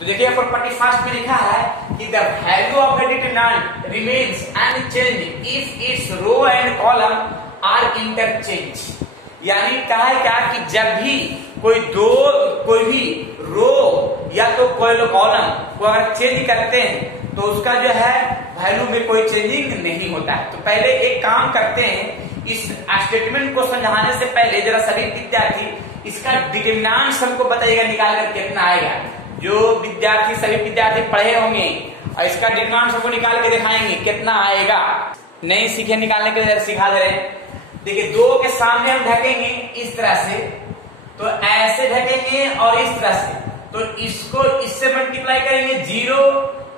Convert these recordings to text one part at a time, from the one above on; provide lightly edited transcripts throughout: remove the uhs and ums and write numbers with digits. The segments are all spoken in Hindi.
तो देखिए प्रॉपर्टी फर्स्ट में लिखा है कि the value of the determinant remains unchanged if its row and column are interchange. यानी कहा है क्या कि जब भी कोई भी रो या तो कोई कॉलम को अगर चेंज करते हैं तो उसका जो है वैल्यू में कोई चेंजिंग नहीं होता है। तो पहले एक काम करते हैं, इस स्टेटमेंट को समझाने से पहले जरा सभी विद्यार्थी इसका डिटरमिनेंट हमको बताइएगा निकाल कर कितना आएगा। जो विद्यार्थी सभी विद्यार्थी पढ़े होंगे और इसका डिटरमिनेंट सबको निकाल के दिखाएंगे कितना आएगा। नहीं सीखे निकालने के लिए सिखा दे रहे हैं। देखिए 2 के सामने हम ढकेंगे इस तरह से, तो ऐसे ढकेंगे और इस तरह से, तो इसको इससे मल्टीप्लाई करेंगे 0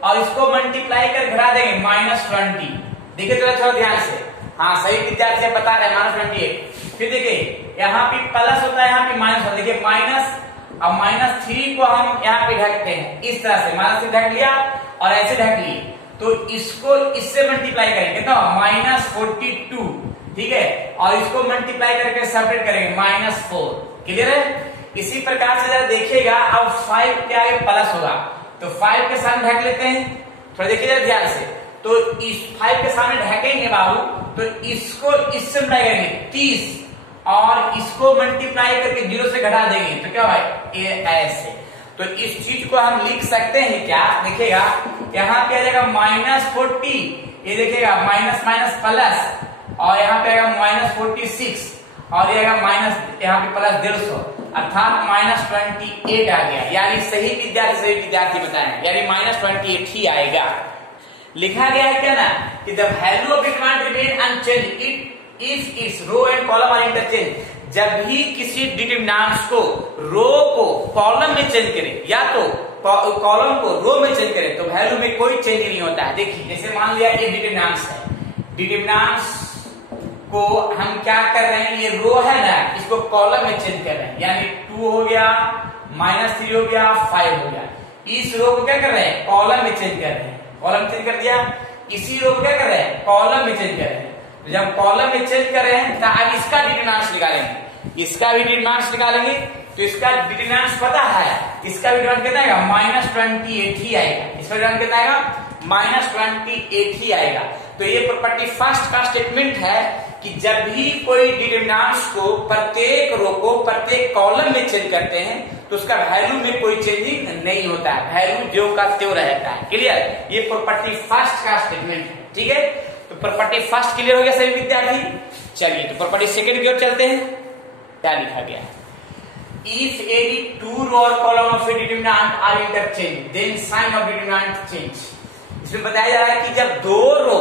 और इसको मल्टीप्लाई कर घटा देंगे -20। देखिए थोड़ा ध्यान से, हाँ सही विद्यार्थी बता रहे हैं -28। फिर देखिए यहाँ पे प्लस होता है, यहाँ पे माइनस होता है। देखिए माइनस और -3 को हम यहाँ पे ढकते हैं इस तरह से, माइनस से ढक लिया और ऐसे ढक लिए, तो इसको इससे मल्टीप्लाई करेंगे तो -42, ठीक है, और इसको मल्टीप्लाई करके सेपरेट करेंगे -4। क्लियर है? इसी प्रकार से जरा देखिएगा अब 5 के आगे प्लस होगा तो 5 के सामने ढक लेते हैं। थोड़ा देखिए जरा ध्यान से, तो इस 5 के सामने ढकेंगे बाबू, तो इसको इससे मल्टीप्लाई करेंगे 30 और इसको मल्टीप्लाई करके 0 से घटा देंगे तो क्या भाई ये ऐसे। तो इस चीज को हम लिख सकते हैं क्या, देखिएगा यहाँ पे आ जाएगा -40, ये देखिएगा माइनस माइनस प्लस, और यहाँ पे आएगा -46 और ये आएगा माइनस यहाँ पे प्लस 150 अर्थात -28 आ गया। यानी सही विद्यार्थी बताएं, यानी -28 ही आएगा। लिखा गया है क्या ना कि the value of determinant remain unchanged if its row and column are interchange. जब भी किसी डिटरमिनेंट्स को रो को कॉलम में चेंज करें या तो कॉलम को रो में चेंज करें तो वैल्यू में कोई चेंज नहीं होता है। देखिए जैसे मान लिया ये डिटरमिनेंट्स है, डिटरमिनेंट्स को हम क्या कर रहे हैं, ये रो है ना इसको कॉलम में चेंज कर रहे हैं, यानी 2 हो गया, -3 हो गया, 5 हो गया। इस रो को क्या कर रहे हैं, कॉलम में चेंज कर रहे हैं, कॉलम चेंज कर दिया। इसी रो को क्या कर रहे हैं, कॉलम में चेंज कर रहे हैं। तो जब कॉलम में चेंज कर रहे हैं तो अब इसका डिटरमिनेंट निकालेंगे, इसका भी डिटरमिनेंट निकालेंगे। तो इसका डिटरमिनेंट पता है, इसका भी डिटरमिनेंट कितना आएगा, -28 ही आएगा। इसका डिटरमिनेंट कितना आएगा, -28 ही आएगा। तो ये प्रॉपर्टी फर्स्ट का स्टेटमेंट है कि जब भी कोई डिटरमिनेंट्स को प्रत्येक रो को प्रत्येक कॉलम में चेंज करते हैं तो उसका वैल्यू में कोई चेंजिंग नहीं होता है, वैल्यू जो का त्यों रहता है। क्लियर? ये प्रॉपर्टी फर्स्ट का स्टेटमेंट है। ठीक है, तो प्रॉपर्टी फर्स्ट क्लियर हो गया सभी विद्यार्थी। चलिए तो प्रॉपर्टी सेकंड की ओर चलते हैं। क्या लिखा गया है, इफ एनी 2 रो और column of a determinant are interchange then sign of determinant change. इसमें बताया जा रहा है कि जब 2 रो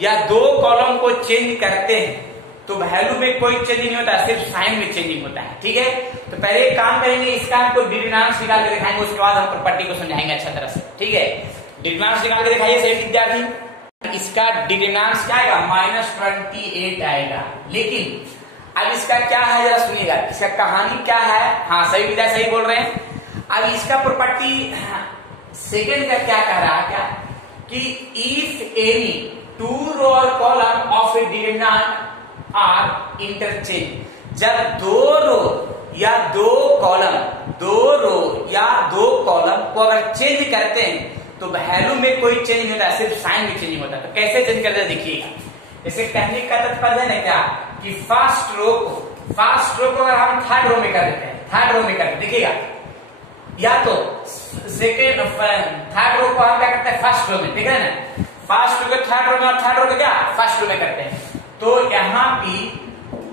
या 2 कॉलम को चेंज करते हैं तो वैल्यू में कोई चेंज नहीं होता, सिर्फ साइन में चेंजिंग होता है। ठीक है, तो पहले एक काम करेंगे, इसका हमको डिटरमिनेंट निकाल के दिखाएंगे, उसके बाद हम प्रॉपर्टी को समझाएंगे अच्छा तरह से। ठीक है, डिटरमिनेंट निकाल के दिखाइए सही विद्यार्थी। इसका डिटरमिनेंट क्या आएगा, -28 आएगा। लेकिन अब इसका क्या है जरा सुनिएगा, इसका कहानी क्या है। हाँ सही विद्यार्थी सही बोल रहे हैं। अब इसका प्रॉपर्टी सेकंड का क्या कह रहा है, क्या कि इफ एनी 2 रो और column of a determinant are interchange. जब 2 रो या 2 कॉलम को अगर चेंज करते हैं तो वैल्यू में कोई चेंज नहीं होता, सिर्फ साइन में चेंज होता है। तो कैसे चेंज करते हैं देखिएगा। जैसे कहने का तात्पर्य है ना क्या कि फर्स्ट रो को अगर हम थर्ड रो में कर देते हैं, थर्ड रो में करते हैं, देखिएगा, या तो सेकेंड थर्ड रो को हम क्या करते हैं फर्स्ट रो में, ठीक है ना, फर्स्ट रो को थर्ड रो में और थर्ड रो को क्या फर्स्ट रो में करते हैं। तो यहाँ भी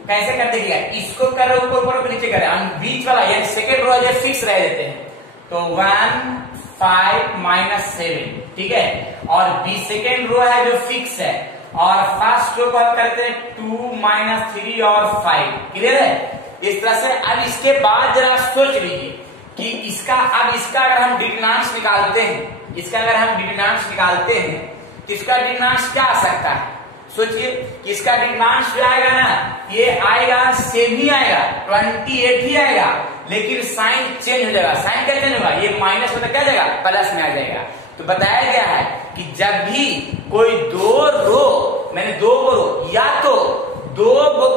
कैसे करते हैं, इसको कर रहे ऊपर नीचे कर रहे हैं, बीच वाला यानी सेकेंड रो है फिक्स रह देते हैं, तो 1 5 -7, ठीक है, और बी सेकेंड रो है जो फिक्स है, और फर्स्ट रो को हम करते हैं 2 -3 और 5। क्लियर है? इस तरह से अब इसके बाद जरा सोच लीजिए कि इसका अगर हम डिटरमिनेंट निकालते हैं, तो इसका डिटरमिनेंट क्या आ सकता है। सोचिए कि इसका डिटरमिनेंट जो आएगा ना, ये आएगा सेम ही आएगा, 28 ही आएगा, लेकिन साइन चेंज हो जाएगा। साइन क्या चेंज होगा, ये माइनस होता क्या जाएगा, प्लस में आ जाएगा। तो बताया गया है कि जब भी कोई 2 रो या तो 2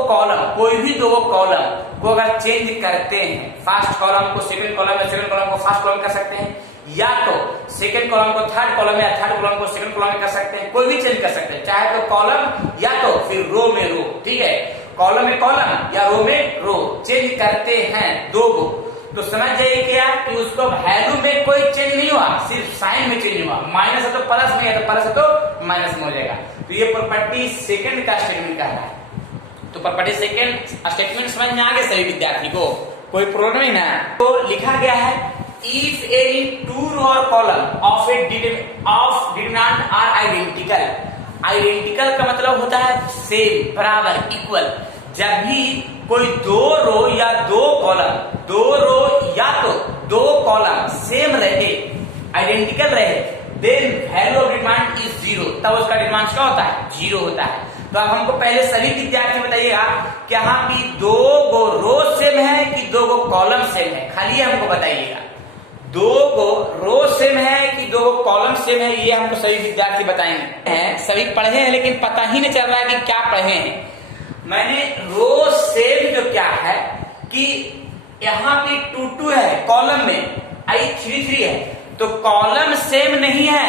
कॉलम, कोई भी 2 कॉलम को अगर चेंज करते हैं, फर्स्ट कॉलम को सेकंड कॉलम या सेकंड कॉलम को फर्स्ट कॉलम कर सकते हैं, या तो सेकंड कॉलम को थर्ड कॉलम में या थर्ड कॉलम को सेकंड कॉलम में कर सकते हैं, कोई भी चेंज कर सकते हैं, चाहे तो कॉलम या तो फिर रो में रो, ठीक है, कॉलम में कॉलम या रो में रो चेंज करते हैं दो को। तो समझ जाइए क्या कि उसको वैल्यू में कोई चेंज नहीं हुआ, सिर्फ साइन में चेंज हुआ, माइनस है तो प्लस में, या तो प्लस है तो माइनस में हो जाएगा। तो ये प्रॉपर्टी सेकंड का स्टेटमेंट कह रहा है। तो प्रॉपर्टी सेकंड स्टेटमेंट समझ में आ गया सभी विद्यार्थी को, कोई प्रॉब्लम नहीं ना। तो लिखा गया है इफ एनी टू रो और column of determinant are identical. Identical का मतलब होता है सेम, बराबर, इक्वल। जब भी कोई दो रो या दो कॉलम, दो रो या तो दो कॉलम सेम रहे, आइडेंटिकल रहे, then value of determinant is zero, तब उसका डिटरमिनेंट क्या होता है, जीरो होता है। तो अब हमको पहले सभी विद्यार्थी बताइएगा कि यहाँ की दो गो रो सेम है कि दो गो कॉलम सेम है, खाली हमको बताइएगा। दो गो रो सेम है कि दो गो कॉलम सेम है, ये हमको सभी विद्यार्थी बताएंगे। सभी पढ़े हैं लेकिन पता ही नहीं चल रहा है कि क्या पढ़े हैं। मैंने रो सेम जो क्या है कि यहाँ पे 2 2 है, कॉलम में आई 3 3 है, तो कॉलम सेम नहीं है,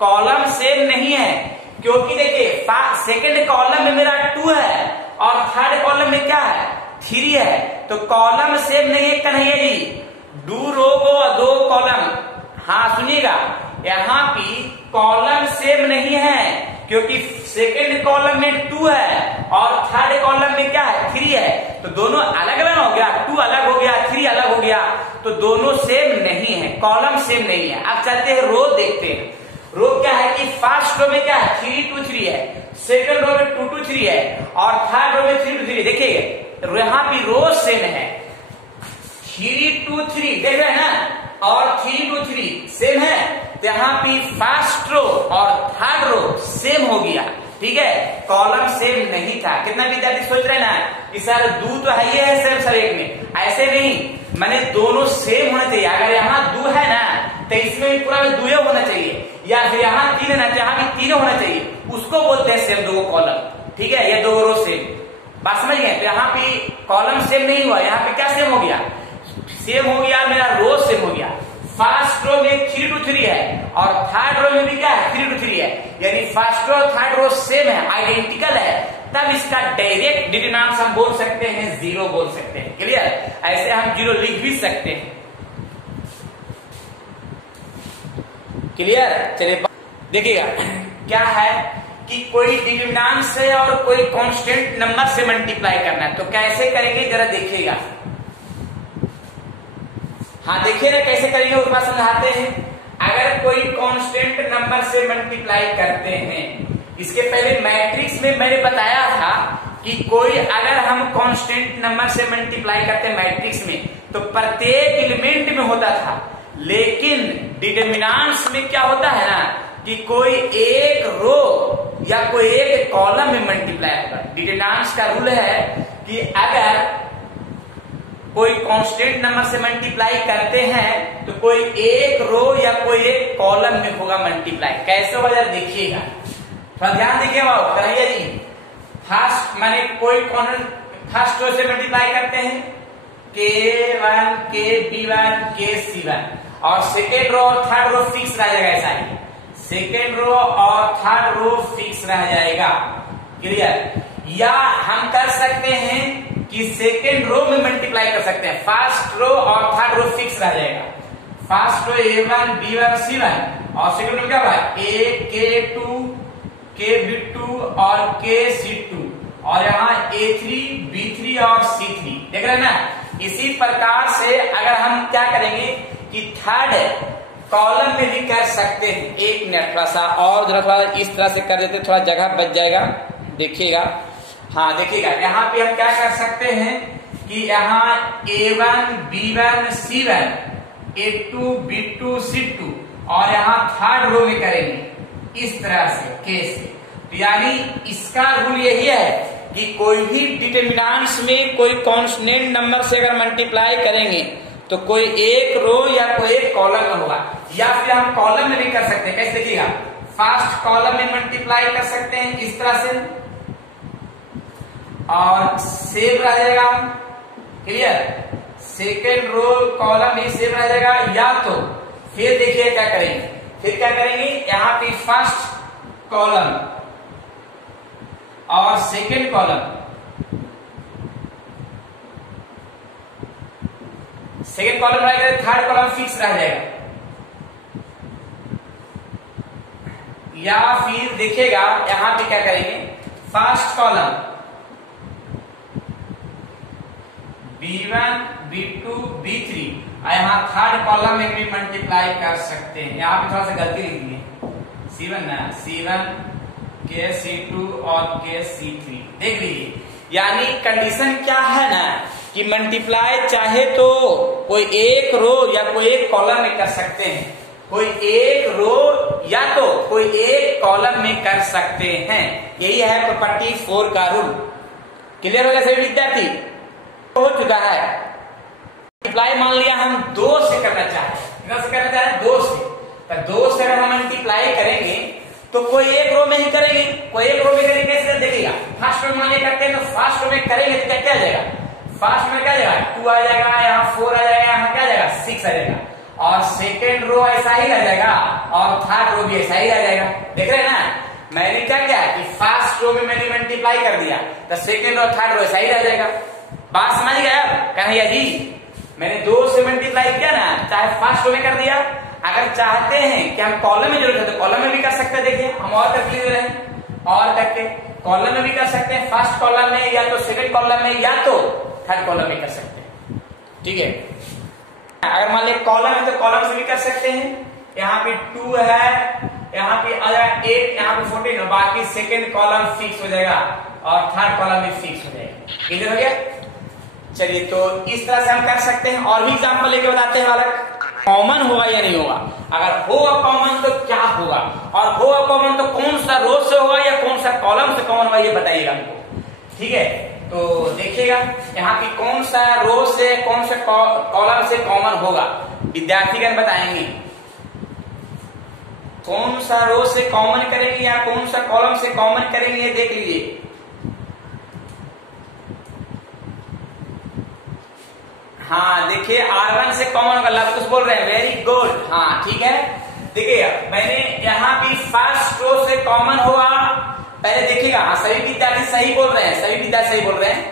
कॉलम सेम नहीं है, क्योंकि देखिए सेकंड कॉलम में मेरा 2 है और थर्ड कॉलम में क्या है, 3 है, तो कॉलम सेम नहीं है कन्हैया जी। दो रो को दो कॉलम, हाँ सुनिएगा, यहाँ पे कॉलम सेम नहीं है क्योंकि सेकंड कॉलम में 2 है और थर्ड कॉलम में क्या है, 3 है, तो दोनों अलग अलग हो गया, 2 अलग हो गया, 3 अलग हो गया, तो दोनों सेम नहीं है, कॉलम सेम नहीं है। अब चलते हैं रो देखते हैं। रो क्या है कि फर्स्ट रो में क्या है, 3 2 3 है, सेकंड रो में 2 2 3 है और थर्ड रो में 3 2 3 है। देखिए यहाँ भी रो सेम है, 3 2 3 देख रहे हैं ना, और 3 2 3 सेम है, तो यहाँ पे फर्स्ट रो और थर्ड रो सेम हो गया, ठीक है, कॉलम सेम नहीं था। कितना विद्यार्थी सोच रहे हैं ना कि सर दो तो है, ये है सेम सर एक में, ऐसे नहीं, मैंने दोनों सेम होना चाहिए। अगर यहाँ 2 है ना तो इसमें भी पूरा 2 होना चाहिए, या फिर यहाँ 3 है ना तो यहाँ भी 3 होना चाहिए, उसको बोलते हैं सेम दो कॉलम, ठीक है, ये दो रो सेम। बात समझ गए? तो यहाँ पे कॉलम सेम नहीं हुआ, यहाँ पे क्या सेम हो गया, सेम हो गया, मेरा रो सेम हो गया। फर्स्ट रो में 3 2 3 है और थर्ड रो में भी क्या है, 3 2 3 है, यानी फर्स्ट रो और थर्ड रो सेम है, आइडेंटिकल है, तब इसका डायरेक्ट डिटरमिनेंट हम बोल सकते हैं, 0 बोल सकते हैं। क्लियर? ऐसे हम 0 लिख भी सकते हैं। क्लियर? चलिए देखिएगा क्या है कि कोई डिटरमिनेंट से और कोई कांस्टेंट नंबर से मल्टीप्लाई करना है, तो कैसे करेंगे जरा देखिएगा। हाँ देखिए ना कैसे करेंगे, उसका समझाते हैं। अगर कोई कांस्टेंट नंबर से मल्टीप्लाई करते हैं, इसके पहले मैट्रिक्स में मैंने बताया था कि कोई अगर हम कांस्टेंट नंबर से मल्टीप्लाई करते हैं मैट्रिक्स में तो प्रत्येक एलिमेंट में होता था, लेकिन डिटरमिनेंट्स में क्या होता है ना कि कोई एक रो या कोई एक कॉलम में मल्टीप्लाई होगा। डिटरमिनेंट्स का रूल है कि अगर कोई कांस्टेंट नंबर से मल्टीप्लाई करते हैं तो कोई एक रो या कोई एक कॉलम में होगा मल्टीप्लाई। कैसे होगा जरा देखिएगा, थोड़ा ध्यान देखिएगा कन्हैया जी। फर्स्ट माने कोई फर्स्ट रो से मल्टीप्लाई करते हैं, K1 KB1 KC1, और सेकेंड रो और थर्ड रो फिक्स रह जाएगा, ऐसा ही सेकेंड रो और थर्ड रो फिक्स रह जाएगा। क्लियर? या हम कर सकते हैं कि सेकेंड रो में मल्टीप्लाई कर सकते हैं, फर्स्ट रो और थर्ड रो फिक्स रह जाएगा। First row A1 B1 C1 और सेकेंड रो क्या हुआ, A K2 KB2 और KC2, और यहाँ A3 B3 और C3, देख रहे हैं ना। इसी प्रकार से अगर हम क्या करेंगे कि थर्ड कॉलम में भी कर सकते हैं। एक मिनट थोड़ा सा और थोड़ा इस तरह से कर देते, थोड़ा जगह बच जाएगा। देखिएगा, हाँ देखिएगा, यहाँ पे हम क्या कर सकते हैं कि यहाँ A1 B1 C1 A2 B2 C2 और यहाँ थर्ड रो में करेंगे इस तरह से K से। तो यानी इसका रूल यही है कि कोई भी डिटरमिनेंट्स में कोई कांस्टेंट नंबर से अगर मल्टीप्लाई करेंगे तो कोई एक रो या कोई एक कॉलम में होगा, या फिर हम कॉलम में भी कर सकते हैं। कैसे देखिएगा, फर्स्ट कॉलम में मल्टीप्लाई कर सकते हैं इस तरह से और सेव रह जाएगा। क्लियर? सेकेंड रो कॉलम भी सेव रह जाएगा, या तो फिर क्या करेंगे, फिर क्या करेंगे, यहाँ पे फर्स्ट कॉलम और सेकेंड कॉलम, सेकेंड कॉलम रहेगा, थर्ड कॉलम फिक्स रह जाएगा। या फिर देखिएगा यहां पे क्या करेंगे, first column B1 B2 B3 और यहाँ थर्ड कॉलम में भी मल्टीप्लाई कर सकते हैं। यहाँ पे थोड़ा सा गलती लिख दी है, C1 ना, C1 के C2 और के C3 देख लीजिए। यानी कंडीशन क्या है ना कि मल्टीप्लाई चाहे तो कोई एक रो या कोई एक कॉलम में कर सकते हैं, कोई एक रो या तो कोई एक कॉलम में कर सकते हैं। यही है प्रॉपर्टी 4 का रूल। क्लियर हो गया सभी विद्यार्थी? हो चुका है। मल्टीप्लाई मान लिया हम 2 से करना चाहते हैं, 2 से करना चाहते हैं, 2 से, तो 2 से अगर हम मल्टीप्लाई करेंगे तो कोई एक रो में ही करेंगे, कोई एक रो में करेंगे। कैसे देखिएगा, फर्स्ट रो मान लिया करते हैं तो फर्स्ट रो में करेंगे तो क्या आ जाएगा, फर्स्ट में क्या आ जाएगा 2 आ जाएगा, यहाँ 4 आ जाएगा, यहाँ क्या आ जाएगा 6 आ जाएगा, और सेकेंड रो ऐसा ही रह जाएगा और थर्ड रो भी ऐसा ही रह जाएगा। देख रहे हैं ना, मैंने क्या किया कि फर्स्ट रो में मैंने मल्टीप्लाई कर दिया तो सेकेंड रो थर्ड रो ऐसा ही रह जाएगा। बात समझ गए आप कन्हैया जी? मैंने 2 से मल्टीप्लाई किया ना, चाहे फर्स्ट रो में कर दिया। अगर चाहते हैं कि हम कॉलम में जरूरत है तो कॉलम में भी कर सकते हैं। देखिए हम और करके ले रहे हैं, और करके कॉलम में भी कर सकते हैं, फर्स्ट कॉलम में या तो सेकंड कॉलम में या तो थर्ड कॉलम में कर सकते हैं। ठीक है, अगर मान लिया कॉलम है तो कॉलम से भी कर सकते हैं। यहाँ पे 2 है, यहाँ पे आ जाएगा 8, यहाँ पे 14, बाकी सेकंड कॉलम फिक्स हो जाएगा और थर्ड कॉलम भी फिक्स हो जाएगा। क्लियर हो गया? चलिए, तो इस तरह से हम कर सकते हैं। और भी एग्जाम्पल लेके बताते हैं बालक, कॉमन होगा या नहीं होगा। अगर होगा कॉमन तो क्या होगा, और होगा कॉमन तो कौन सा रो से होगा या कौन सा कॉलम से कॉमन होगा, ये बताइएगा हमको। ठीक है, तो देखिएगा यहाँ पे कौन सा रो से कौन सा कॉलम से कॉमन होगा, विद्यार्थीगण बताएंगे। कौन सा रो से कॉमन करेंगे या कौन सा कॉलम से कॉमन करेंगे, ये देख लीजिए। हाँ देखिए, R1 से कॉमन होगा, लव कुछ बोल रहे हैं, वेरी गुड। हाँ ठीक है, देखिए मैंने यहाँ भी फर्स्ट रो से कॉमन हुआ, पहले देखिएगा। हाँ, सभी विद्यार्थी सही बोल रहे हैं, सभी विद्यार्थी सही बोल रहे हैं।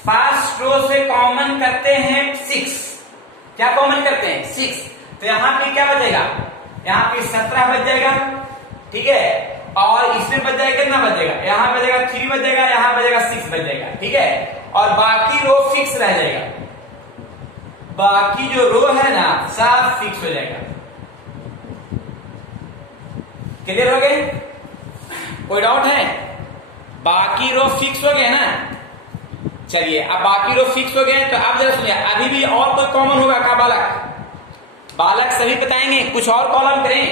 फर्स्ट रो से कॉमन करते हैं 6, क्या कॉमन करते हैं 6, तो यहाँ पे क्या बचेगा, यहाँ पे 17 बच जाएगा। ठीक है, और इसमें बच जाएगा कितना बचेगा, यहाँ बचेगा 3 बच जाएगा, यहाँ बचेगा 6 बच जाएगा। ठीक है, और बाकी रो फिक्स रह जाएगा, बाकी जो रो है ना सब फिक्स हो जाएगा। क्लियर हो गए? कोई डाउट है? बाकी रो फिक्स हो गए ना। चलिए, अब बाकी रो फिक्स हो गए तो आप जरा सुनिए, अभी भी और कोई कॉमन होगा क्या बालक? बालक सभी बताएंगे, कुछ और कॉलम करें,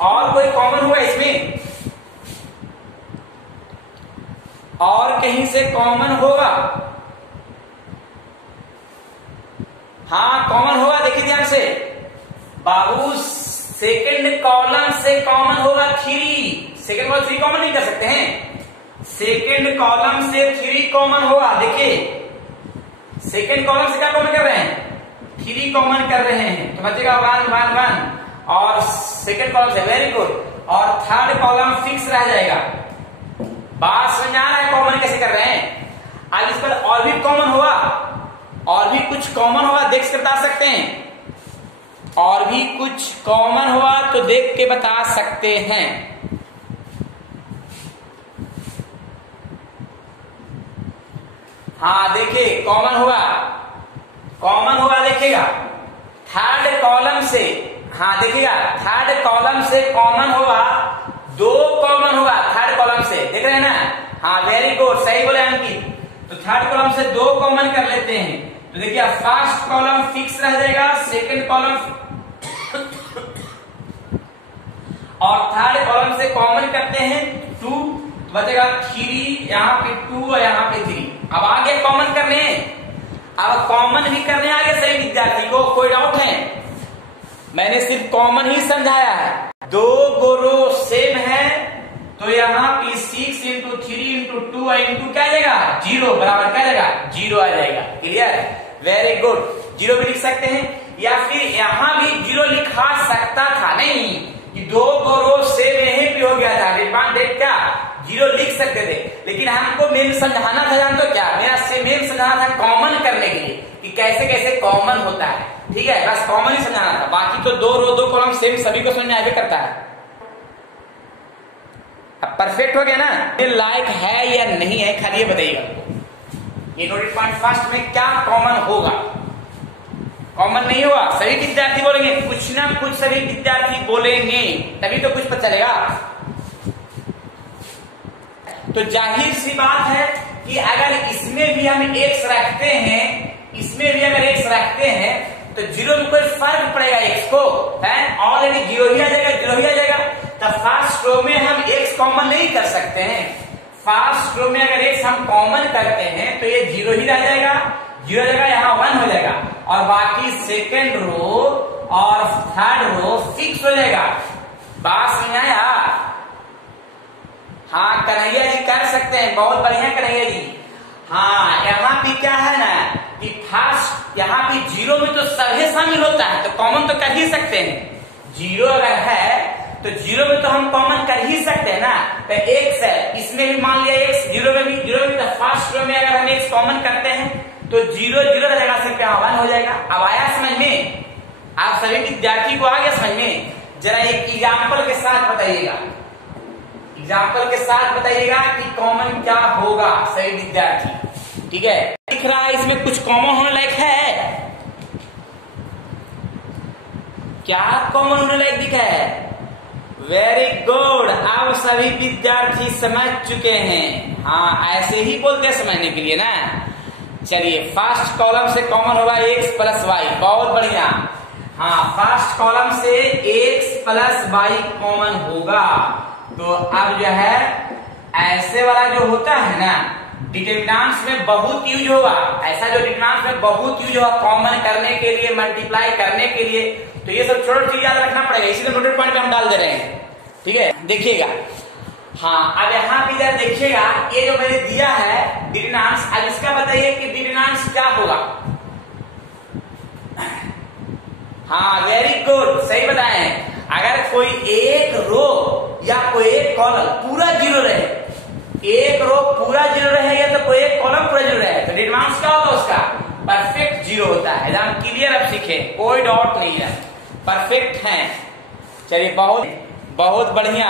और कोई कॉमन होगा इसमें, और कहीं से कॉमन होगा? हाँ कॉमन होगा, देखिए ध्यान से बाबू, सेकंड कॉलम से कॉमन होगा 3, सेकंड कॉलम 3 कॉमन नहीं कर सकते हैं, सेकंड कॉलम से 3 कॉमन होगा। देखिए सेकंड कॉलम से क्या कॉमन कर रहे हैं, 3 कॉमन कर रहे हैं, तो बचेगा 1 1 1, और सेकंड कॉलम से, वेरी गुड, और थर्ड कॉलम फिक्स रह जाएगा। बात समझ आ रहा है कॉमन कैसे कर रहे हैं? अब इस पर और भी कॉमन होगा, और भी कुछ कॉमन होगा, देख के बता सकते हैं, और भी कुछ कॉमन हुआ तो देख के बता सकते हैं। हाँ देखिए कॉमन हुआ, कॉमन हुआ देखिएगा थर्ड कॉलम से। हाँ देखिएगा थर्ड कॉलम से कॉमन होगा, 2 कॉमन होगा थर्ड कॉलम से, देख रहे हैं ना। हाँ वेरी गुड, सही बोले अंकित। तो थर्ड कॉलम से 2 कॉमन कर लेते हैं, तो देखिए फर्स्ट कॉलम फिक्स रह जाएगा, सेकंड कॉलम और थर्ड कॉलम से कॉमन करते हैं 2, बचेगा 3, यहाँ पे 2 और यहाँ पे 3। अब आगे कॉमन करने, अब कॉमन भी करने आगे सही विद्यार्थी को, कोई डाउट है? मैंने सिर्फ कॉमन ही समझाया है। 2 रो सेम है तो यहाँ पे 6 इंटू 3 इंटू 2 इंटू क्या आ जाएगा 0, बराबर क्या आ जाएगा 0 आ जाएगा। Clear, very good. 0 भी लिख सकते हैं, या फिर यहाँ भी 0 लिखा सकता नहीं कि दो रो सेम यहीं पे हो गया था, डिटरमिनेंट क्या 0 लिख सकते थे, लेकिन हमको मेन समझाना था, जान तो क्या मेरा से मेन समझाना था कॉमन करने के लिए कि कैसे कैसे कॉमन होता है। ठीक है, बस कॉमन ही समझाना था, बाकी तो दो रो दो कॉलम सेम सभी को समझ में आगे करता है। अब परफेक्ट हो गया ना, ये लायक है या नहीं है खाली ये बताइएगा। ये नोटेड पॉइंट फर्स्ट में क्या कॉमन होगा, कॉमन नहीं होगा, सभी विद्यार्थी बोलेंगे, कुछ ना कुछ सभी विद्यार्थी बोलेंगे, तभी तो कुछ पता चलेगा। तो जाहिर सी बात है कि अगर इसमें भी हम x रखते हैं, इसमें भी अगर x रखते हैं तो 0 में कोई फर्क पड़ेगा x को, है ऑलरेडी 0 ही आ जाएगा, 0 ही आ जाएगा। तो फर्स्ट रो में हम x कॉमन नहीं कर सकते हैं, फर्स्ट रो में अगर x हम कॉमन करते हैं तो ये 0 ही रह जाएगा, 0 जगह यहाँ 1 हो जाएगा, और बाकी सेकेंड रो और थर्ड रो फिक्स हो जाएगा। बात समझ आया? हाँ कन्हैया जी कर सकते हैं, बहुत बढ़िया कन्हैया जी। हाँ यहाँ पे क्या है ना कि फर्स्ट यहाँ पे 0 में तो सभी शामिल होता है, तो कॉमन तो कर ही सकते हैं। 0 अगर है तो 0 में तो हम कॉमन कर ही सकते हैं ना, तो x है, इसमें भी मान लिया x, 0 में भी 0 में, तो फर्स्ट रो में अगर हम x कॉमन करते हैं तो 0 0 रहेगा, सिर्फ 1 हो जाएगा। अब आया समझ में? आप सभी विद्यार्थी को आ गया समझ में? जरा एक एग्जाम्पल के साथ बताइएगा, एग्जाम्पल के साथ बताइएगा कि कॉमन क्या होगा सभी विद्यार्थी। ठीक है, दिख रहा है इसमें कुछ कॉमन होने लायक है, क्या कॉमन होने लायक दिखा है? वेरी गुड, अब सभी विद्यार्थी समझ चुके हैं। हाँ ऐसे ही बोलते हैं समझने के लिए ना। चलिए फर्स्ट कॉलम से कॉमन होगा x प्लस वाई, बहुत बढ़िया। हाँ फर्स्ट कॉलम से x प्लस वाई कॉमन होगा, तो अब जो है ऐसे वाला जो होता है ना डिटरमिनेंट्स में बहुत यूज होगा, ऐसा जो डिटरमिनेंट्स में बहुत यूज होगा कॉमन करने के लिए, मल्टीप्लाई करने के लिए, तो ये सब छोटी चीज याद रखना पड़ेगा, इसीलिए नोटेड पॉइंट पे हम डाल दे रहे हैं। ठीक है देखिएगा, हाँ अब यहाँ पे जरा देखिएगा, ये जो मैंने दिया है डिटरमिनेंट्स, अब इसका बताइए कि डिटरमिनेंट्स क्या होगा। हाँ वेरी गुड, सही बताए। अगर कोई एक रो या कोई एक कॉलम पूरा 0 रहे, एक रो पूरा 0 रहेगा तो कोई एक कॉलम पूरा 0 रहेगा, तो डिटरमिनेंट्स क्या होगा उसका? परफेक्ट 0 होता है। एकदम क्लियर, अब सीखे, कोई डाउट नहीं है, परफेक्ट है। चलिए बहुत बहुत बढ़िया।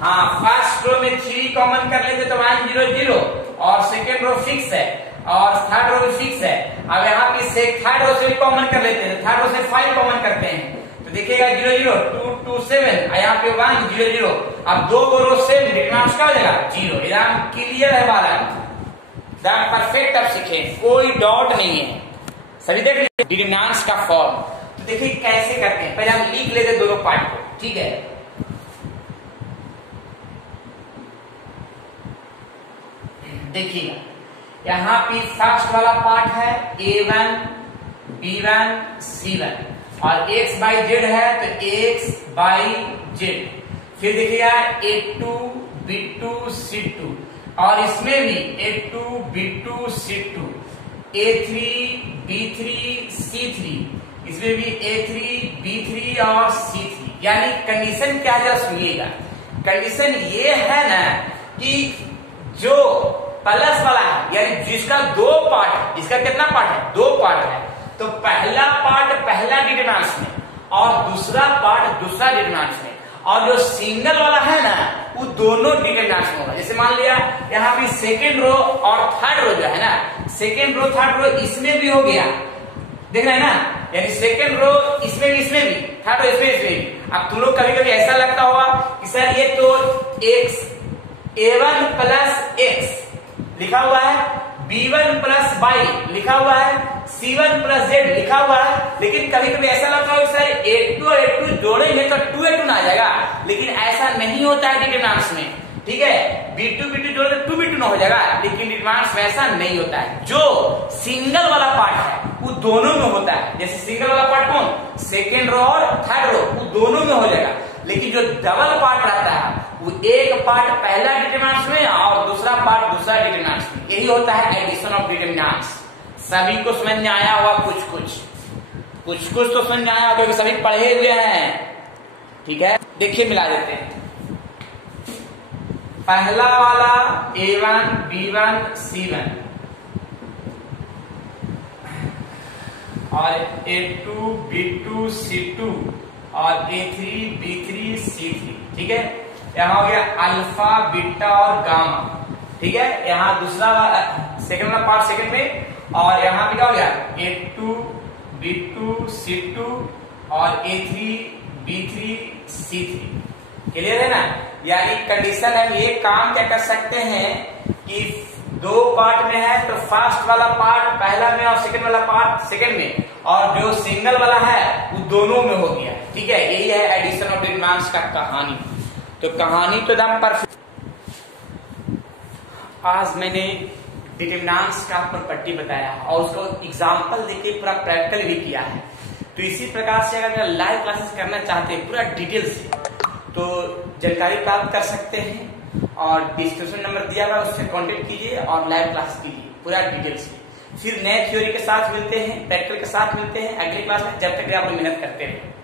हाँ फर्स्ट रो में 3 कॉमन कर लेते तो 1 0 0, और सेकेंड रो फिक्स है और थर्ड रो भी फिक्स है। अब यहाँ पे से थर्ड रो से भी कॉमन कर लेते हैं, थर्ड रो से 5 कॉमन करते हैं, तो देखिएगा 0 0 2 2 7, यहाँ पे 1 0 0। अब दो रो सेम, डिटरमिनेंट्स क्या हो जाएगा? 0। एकदम क्लियर है वाला, एकदम परफेक्ट। अब सीखे, कोई डाउट नहीं है, सभी देख लीजिए डिटरमिनेंट्स का फॉर्म। तो देखिए कैसे करते हैं, पहले हम लिख लेते दोनों पार्ट को। ठीक है, देखिएगा यहाँ पे फर्स्ट वाला पार्ट है A1 B1 C1 और x by z है तो x by z। फिर देखिएगा A2 B2 C2 और इसमें भी A2 B2 C2, A3 B3 C3, इसमें भी A3 B3 और C3। यानी कंडीशन क्या जरा सुनिएगा, कंडीशन ये है ना कि जो प्लस वाला है यानी जिसका 2 पार्ट, इसका कितना पार्ट है? 2 पार्ट है, तो पहला पार्ट पहला डिटरमिनेंट्स में और दूसरा पार्ट दूसरा डिटरमिनेंट्स में, और जो सिंगल वाला है ना वो दोनों डिटरमिनेंट्स में होगा। जैसे मान लिया यहाँ पे सेकेंड रो और थर्ड रो जो है ना, सेकेंड रो थर्ड रो इसमें भी हो गया, देख रहे हैं ना, यानी सेकेंड रो इसमें भी, थर्ड रो इसमें भी। अब तुम लोग कभी कभी ऐसा लगता होगा कि सर ये तो x A1 प्लस x लिखा हुआ है, B1 प्लस y लिखा हुआ है, C1 प्लस z लिखा हुआ है, लेकिन कभी कभी ऐसा लगता है सर A2 और A2 जोड़ेंगे तो 2A2 आ जाएगा, लेकिन ऐसा नहीं होता है डिटरमिनेंट्स में। ठीक है, B2 B2 जोड़े तो 2B2 हो जाएगा, लेकिन डिटरमिनेंट्स में ऐसा नहीं होता है। जो सिंगल वाला पार्ट है वो दोनों में होता है, जैसे सिंगल वाला पार्ट कौन? सेकेंड रो और थर्ड रो, वो दोनों में हो जाएगा। लेकिन जो डबल पार्ट रहता है वो एक पार्ट पहला डिटरमिनेंट्स में और दूसरा पार्ट दूसरा डिटरमिनेंट्स में, यही होता है एडिशन ऑफ डिटरमिनेंट्स। सभी को समझ में आया होगा, कुछ कुछ तो समझ में आया होगा, सभी पढ़े हुए हैं। ठीक है, देखिए मिला देते हैं। पहला वाला A1 B1 C1 और A2 B2 C2 और A3 B3 C3, ठीक है। यहाँ हो गया अल्फा बीटा और गामा, ठीक है। यहाँ दूसरा सेकंड वाला पार्ट सेकंड में, और यहाँ पे क्या हो गया A2 B2 C2 और A3 B3 C3, क्लियर है ना। यानी कंडीशन है, ये काम क्या कर सकते हैं कि दो पार्ट में है तो फर्स्ट वाला पार्ट पहला में और सेकंड वाला पार्ट सेकंड में, और जो सिंगल वाला है वो दोनों में हो गया, ठीक है। यही है एडिशन ऑफ डिटरमिनेंट्स का कहानी। तो कहानी तो एकदम परफेक्ट। आज मैंने डिटरमिनेंट्स का प्रॉपर्टी बताया और उसको एग्जांपल देके पूरा प्रैक्टिकल भी किया है। तो इसी प्रकार से अगर लाइव क्लासेस करना चाहते हैं पूरा डिटेल से, तो जानकारी प्राप्त कर सकते हैं और डिस्क्रिप्शन नंबर दिया हुआ है, उससे कांटेक्ट कीजिए और लाइव क्लास कीजिए पूरा डिटेल से। फिर नए थ्योरी के साथ मिलते हैं, प्रैक्टिकल के साथ मिलते हैं अगली क्लास में। जब तक आप लोग मेहनत करते हैं।